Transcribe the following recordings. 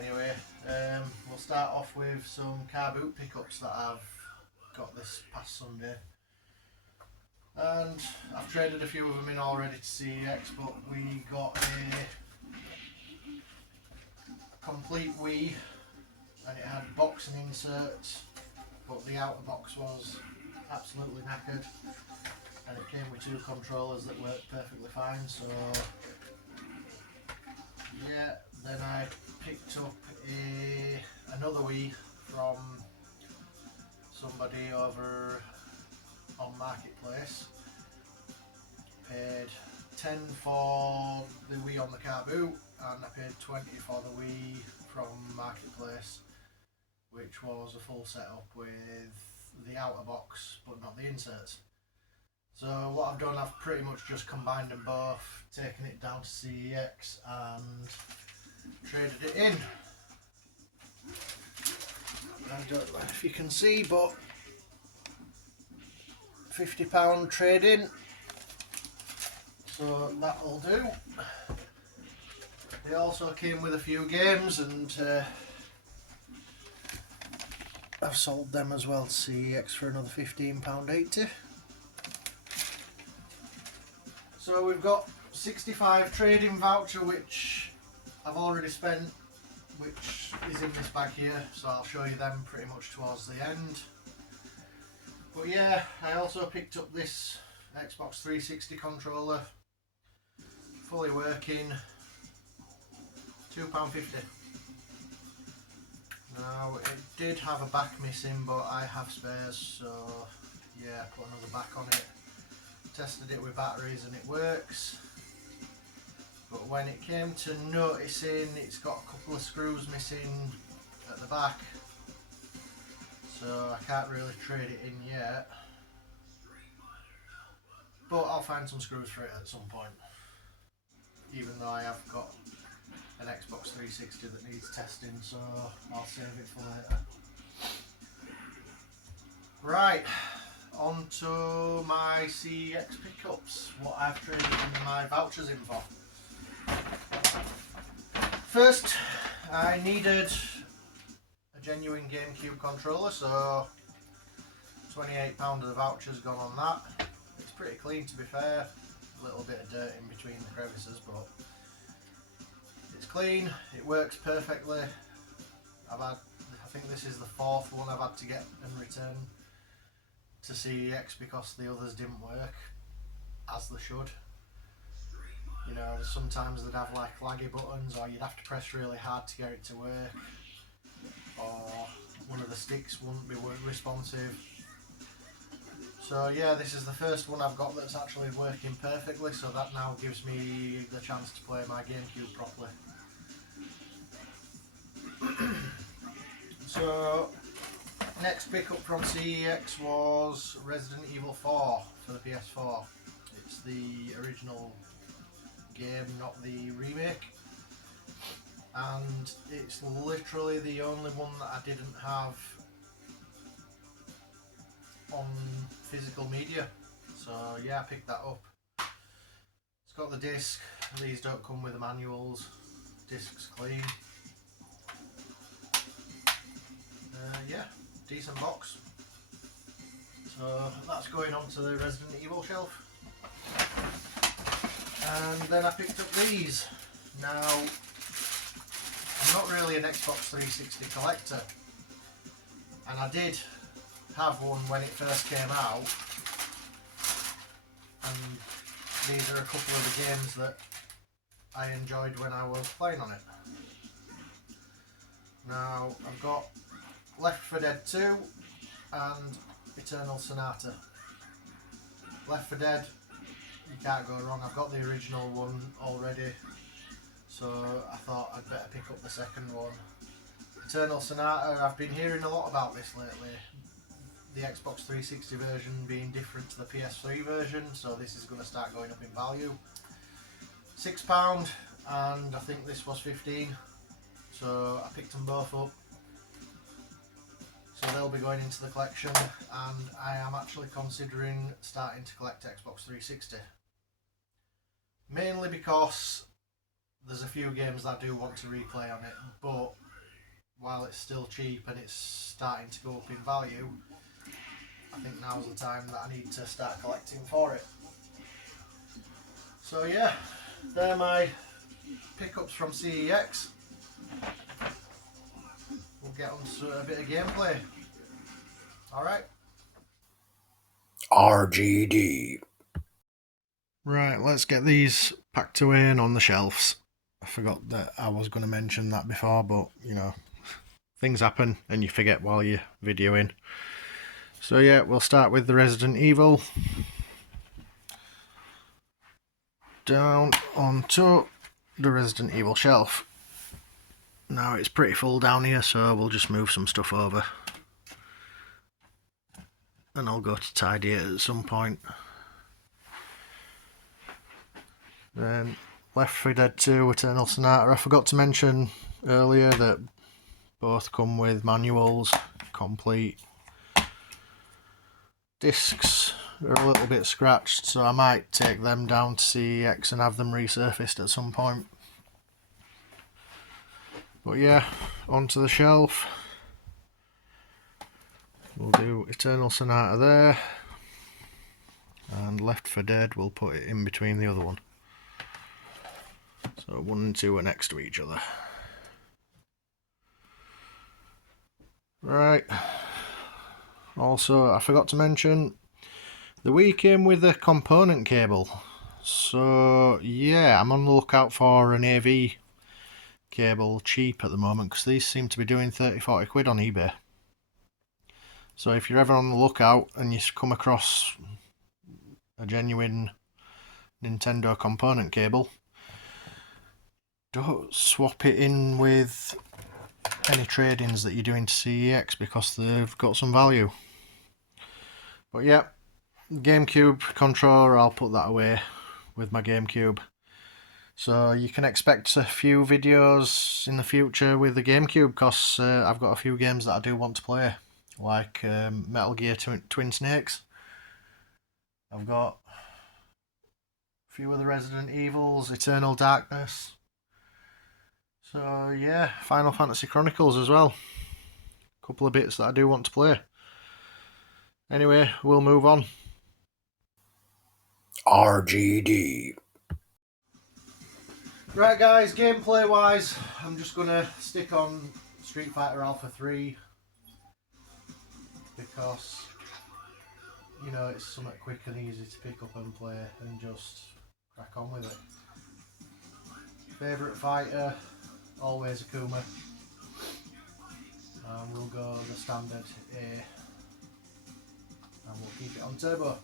Anyway, we'll start off with some car boot pickups that I've got this past Sunday. And I've traded a few of them in already to CEX, but we got a complete Wii and it had box and inserts, but the outer box was absolutely knackered and it came with two controllers that worked perfectly fine. So yeah, then I picked up another Wii from somebody over on Marketplace. Paid 10 for the Wii on the car boot and I paid 20 for the Wii from Marketplace, which was a full setup with the outer box but not the inserts. So what I've done, I've pretty much just combined them both, taken it down to CEX and traded it in. I don't know if you can see, but £50 trade in, so that'll do. They also came with a few games and I've sold them as well to CEX for another £15.80. So we've got 65 trading voucher, which I've already spent, which is in this bag here, so I'll show you them pretty much towards the end. But yeah, I also picked up this Xbox 360 controller, fully working, £2.50. Now it did have a back missing, but I have spares, so yeah, put another back on it. Tested it with batteries and it works. But when it came to noticing, it's got a couple of screws missing at the back, so I can't really trade it in yet. But I'll find some screws for it at some point, even though I have got an Xbox 360 that needs testing, so I'll save it for later. Right, on to my CEX pickups, what I've traded in my vouchers in for. First, I needed a genuine GameCube controller, so £28 of the voucher's gone on that. It's pretty clean, to be fair, a little bit of dirt in between the crevices, but it's clean, it works perfectly. I think this is the fourth one I've had to get and return to CEX because the others didn't work as they should. You know, sometimes they'd have like laggy buttons, or you'd have to press really hard to get it to work, or one of the sticks wouldn't be responsive. So yeah, this is the first one I've got that's actually working perfectly, so that now gives me the chance to play my GameCube properly. So next pickup from CEX was Resident Evil 4 for the PS4. It's the original game, not the remake, and it's literally the only one that I didn't have on physical media, so yeah, I picked that up. It's got the disc, these don't come with the manuals, disc's clean. Yeah, decent box. So that's going on to the Resident Evil shelf. And then I picked up these. Now, I'm not really an Xbox 360 collector, and I did have one when it first came out, and these are a couple of the games that I enjoyed when I was playing on it. Now, I've got Left 4 Dead 2 and Eternal Sonata. Left 4 Dead, you can't go wrong. I've got the original one already, so I thought I'd better pick up the second one. Eternal Sonata, I've been hearing a lot about this lately. The Xbox 360 version being different to the PS3 version, so this is going to start going up in value. £6, and I think this was 15, so I picked them both up. So they'll be going into the collection, and I am actually considering starting to collect Xbox 360. Mainly because there's a few games that I do want to replay on it, but while it's still cheap and it's starting to go up in value, I think now's the time that I need to start collecting for it. So yeah, they're my pickups from CEX. We'll get on to a bit of gameplay. Alright. RGD. Right, let's get these packed away and on the shelves. I forgot that I was going to mention that before, but you know, things happen and you forget while you're videoing. So yeah, we'll start with the Resident Evil. Down onto the Resident Evil shelf. Now it's pretty full down here, so we'll just move some stuff over. And I'll go to tidy it at some point. Then Left 4 Dead 2, Eternal Sonata. I forgot to mention earlier that both come with manuals, complete. Discs are a little bit scratched, so I might take them down to CEX and have them resurfaced at some point. But yeah, onto the shelf. We'll do Eternal Sonata there, and Left 4 Dead, we'll put it in between the other one. So 1 and 2 are next to each other. Right. Also, I forgot to mention, the Wii came with a component cable. So yeah, I'm on the lookout for an AV cable cheap at the moment, because these seem to be doing 30-40 quid on eBay. So if you're ever on the lookout and you come across a genuine Nintendo component cable, don't swap it in with any trade-ins that you're doing to CEX, because they've got some value. But yeah, GameCube controller, I'll put that away with my GameCube. So you can expect a few videos in the future with the GameCube, because I've got a few games that I do want to play, like Metal Gear Twin Snakes. I've got a few of the Resident Evils, Eternal Darkness. So yeah, Final Fantasy Chronicles as well. A couple of bits that I do want to play. Anyway, we'll move on. RGD. Right guys, gameplay wise, I'm just going to stick on Street Fighter Alpha 3, because, you know, it's something quick and easy to pick up and play and just crack on with it. Favourite fighter, always Akuma. And we'll go the standard A, and we'll keep it on turbo.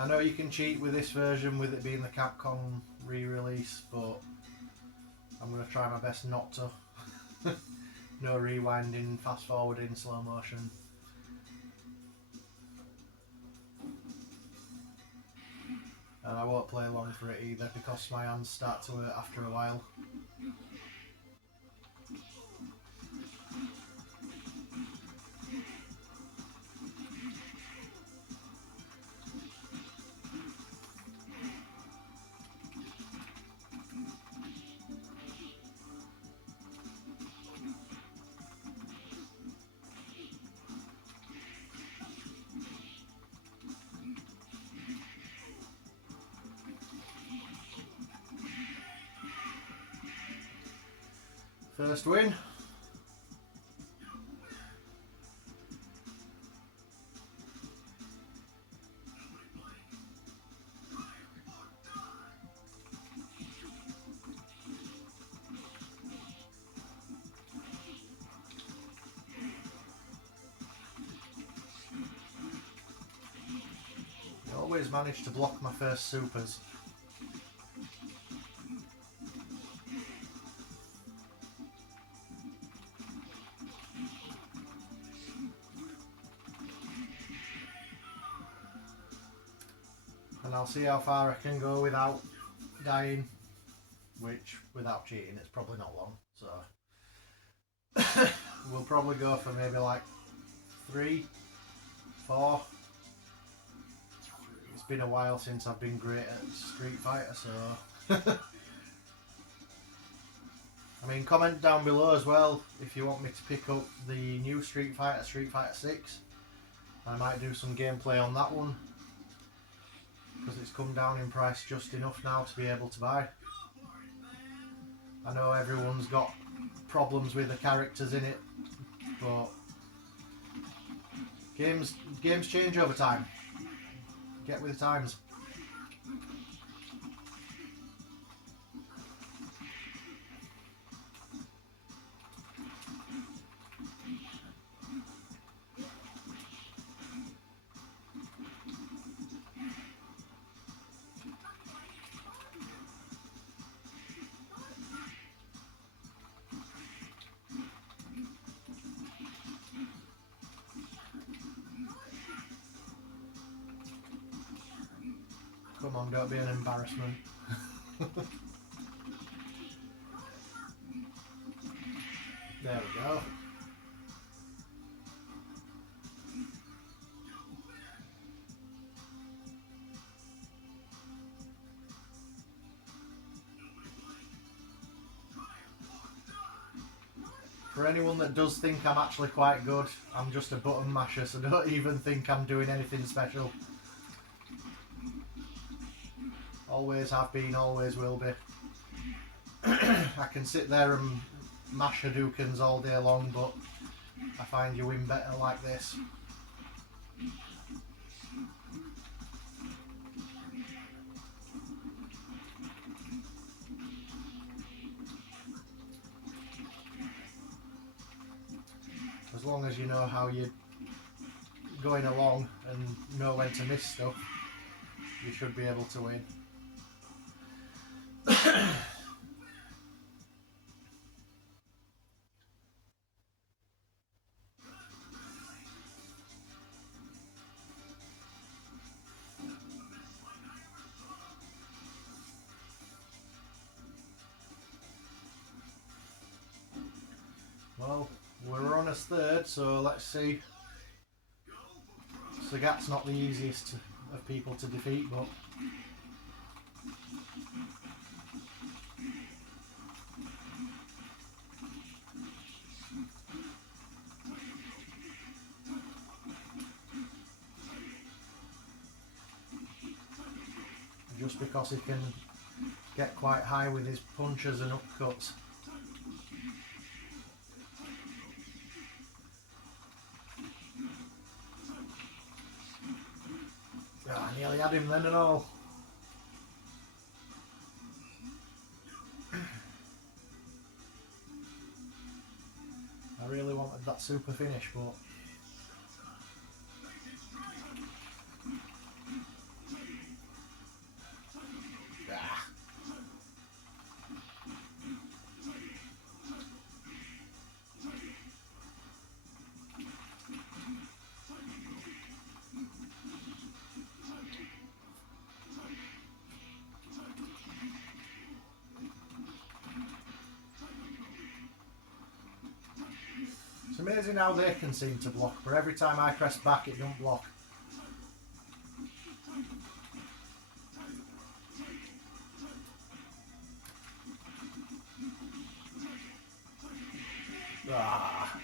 I know you can cheat with this version with it being the Capcom re-release, but I'm going to try my best not to. No rewinding, fast forwarding, slow motion. And I won't play long for it either, because my hands start to hurt after a while. First win. I always manage to block my first supers. And I'll see how far I can go without dying, which without cheating it's probably not long, so we'll probably go for maybe like 3, 4. It's been a while since I've been great at Street Fighter, so... I mean, comment down below as well if you want me to pick up the new Street Fighter 6. I might do some gameplay on that one, because it's come down in price just enough now to be able to buy. I know everyone's got problems with the characters in it, but games change over time. Get with the times. Come on, don't be an embarrassment. There we go. For anyone that does think I'm actually quite good, I'm just a button masher, so don't even think I'm doing anything special. Always have been, always will be. I can sit there and mash Hadoukens all day long, but I find you win better like this. As long as you know how you're going along and know when to miss stuff, you should be able to win. Well, we're on as third, so let's see. Sagat's not the easiest of people to defeat, but just because he can get quite high with his punches and upcuts. Oh, I nearly had him then and all. I really wanted that super finish, but it's amazing how they can seem to block, but every time I press back it don't block.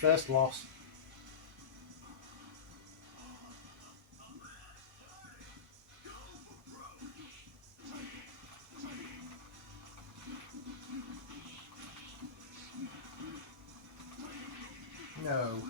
First loss. No.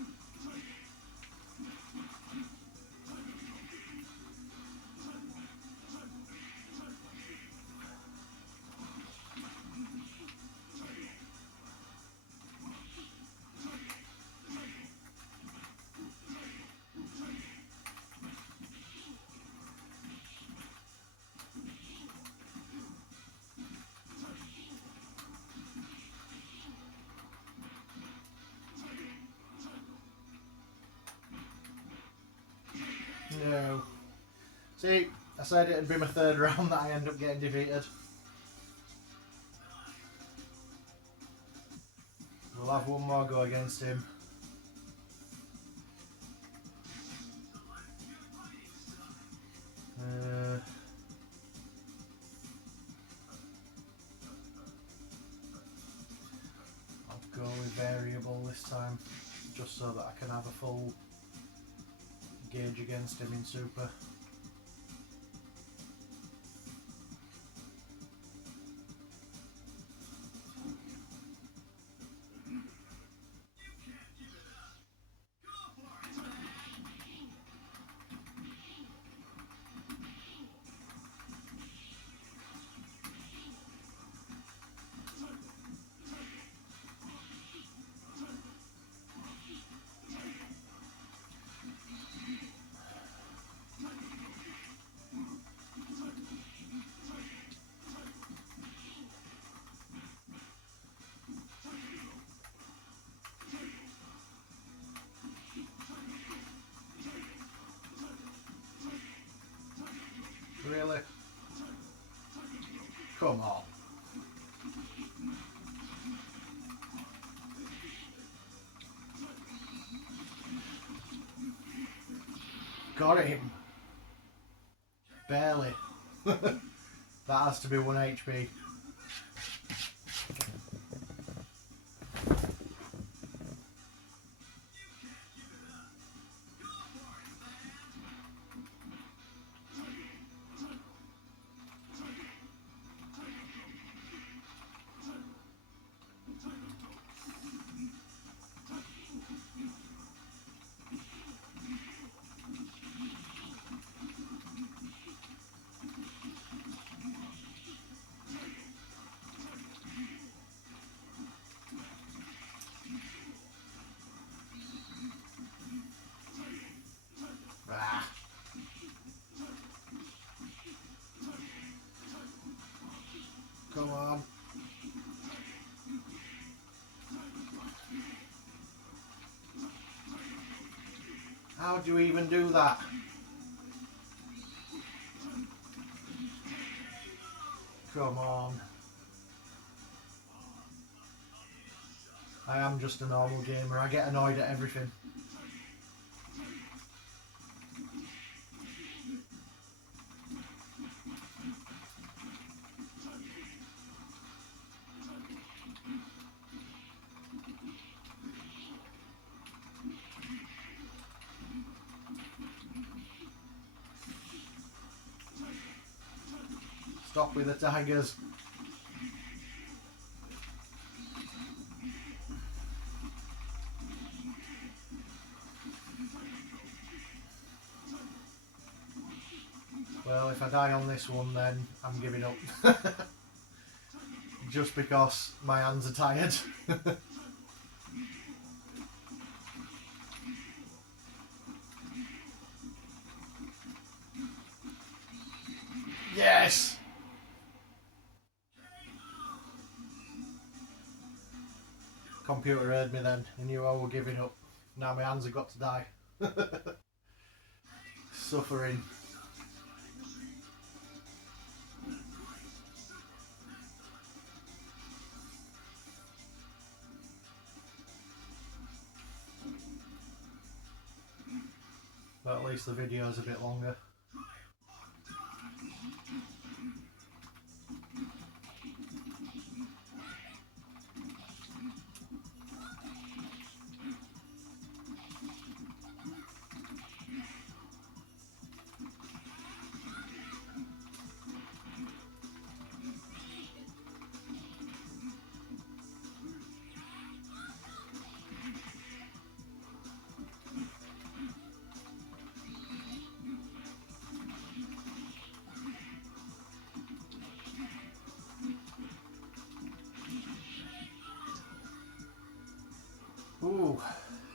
No. See, I said it'd be my third round that I end up getting defeated. We'll have one more go against him. just so that I can have a full gauge against him in Super. Really? Come on. Got him. Barely. That has to be 1 HP. Come on. How do you even do that? Come on. I am just a normal gamer. I get annoyed at everything. Stop with the tigers. Well, if I die on this one, then I'm giving up. Just because my hands are tired. Yes! Computer heard me then, and knew I was giving up. Now my hands have got to die. Suffering. But at least the video is a bit longer. Ooh,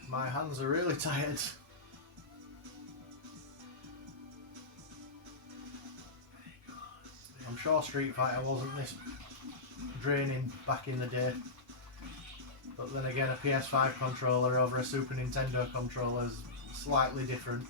my hands are really tired. I'm sure Street Fighter wasn't this draining back in the day. But then again, a PS5 controller over a Super Nintendo controller is slightly different.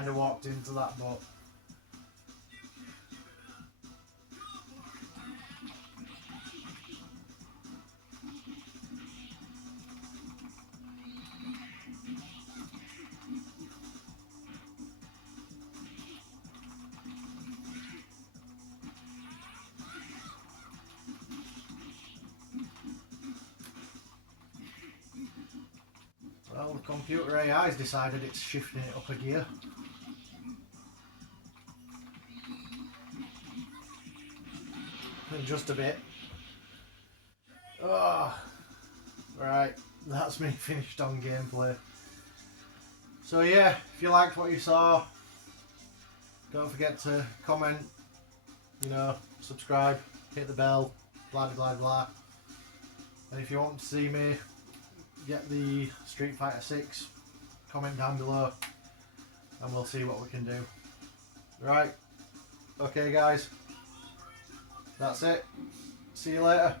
kind of walked into that, but well, the computer AI's decided it's shifting it up a gear. Just a bit. Oh, right, that's me finished on gameplay. So yeah, if you liked what you saw, don't forget to comment, you know, subscribe, hit the bell, blah blah blah. And if you want to see me get the Street Fighter 6, comment down below and we'll see what we can do. Right, okay guys, that's it. See you later.